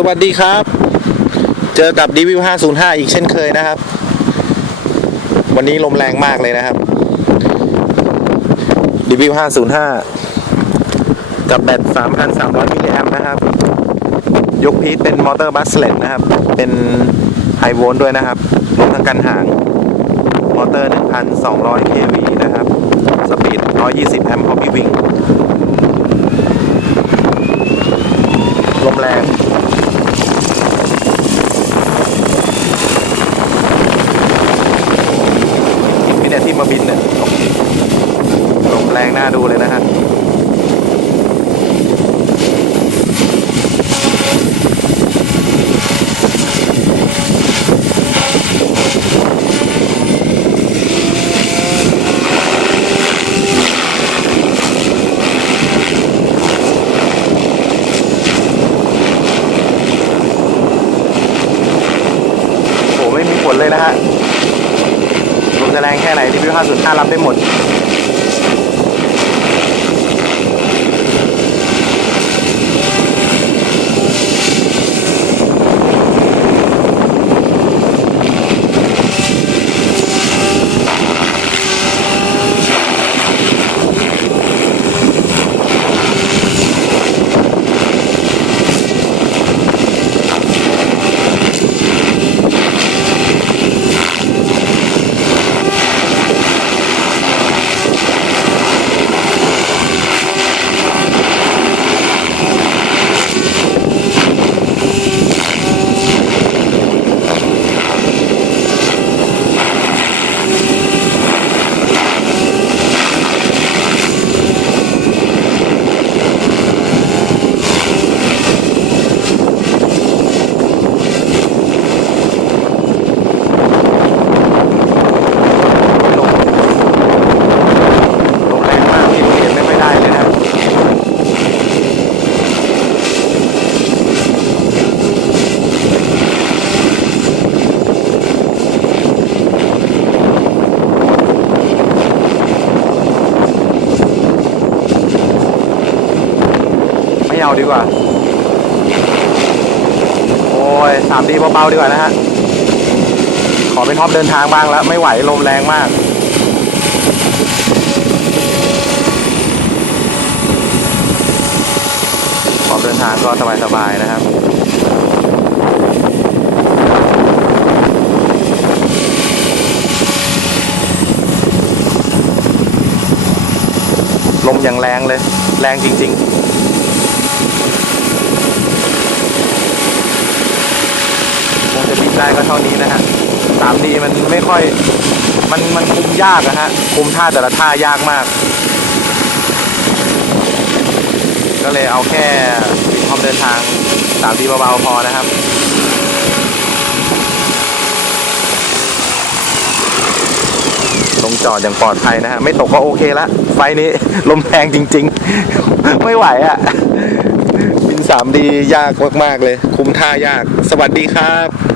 สวัสดีครับเจอกับDView 505อีกเช่นเคยนะครับวันนี้ลมแรงมากเลยนะครับDView 505กับแบต 3,300 มิลลิแอมป์นะครับยกพีทเป็นมอเตอร์บัสเลตนะครับเป็นไฮโวลต์ด้วยนะครับรวมทั้งกันห่างมอเตอร์ 1,200 kV นะครับสปีด 120 แอมป์พอพี่วิ่งลมแรงมีแต่ที่มาบินเนี่ยลมแรงน่าดูเลยนะฮะไม่มีผลเลยนะฮะลมจะแรงแค่ไหนDView 505รับได้หมดไม่เอาดีกว่าโอ้ย 3D เบาๆดีกว่านะฮะขอเป็นท็อปเดินทางบ้างแล้วไม่ไหวลมแรงมากขอเดินทางก็สบายๆนะครับลมอย่างแรงเลยแรงจริงๆคงจะบินได้ก็เท่านี้นะฮะ 3D มันไม่ค่อยมันคุมยากนะฮะคุมท่าแต่ละท่ายากมากก็เลยเอาแค่พร้อมเดินทาง 3D เบาๆพอนะครับลงจอดอย่างปลอดภัยนะฮะไม่ตกก็โอเคละไฟนี้ลมแรงจริงๆไม่ไหวอ่ะบิน 3D ยากมากๆเลยคุมท่ายากสวัสดีครับ